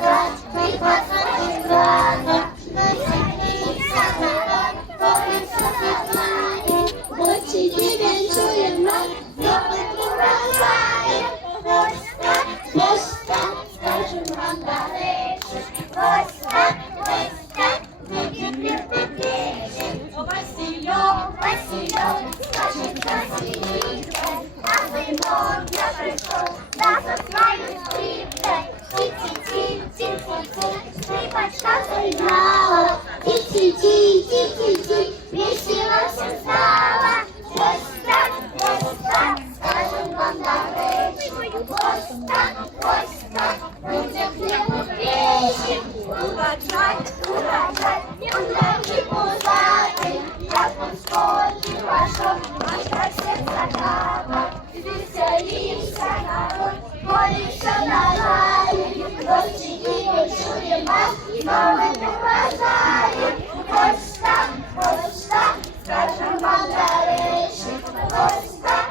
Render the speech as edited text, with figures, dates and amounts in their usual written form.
назад, ти посмотри глаза, веселися народ, повністю зазнає, очі дітей чуємо, зробить урожає. Ось так, скажемо вам до речі, ось так, вибір тепліше. Васильок, скажем красивіше, а зимом я прийшов, да зазнаю скрипкой. Ти-ти-ти, скрипочка заиграла, ти-ти-ти, весело все стало. Ось так, скажем вам до речі, ось так, буде хлібу печі. Урожай, пузатий, як он сколько пошел, аж до сердца капа. Веселимся, народ, молимся на ларе, дождики чуем вас, новым урожаем. Ось так, скажем вам до речі, ось так,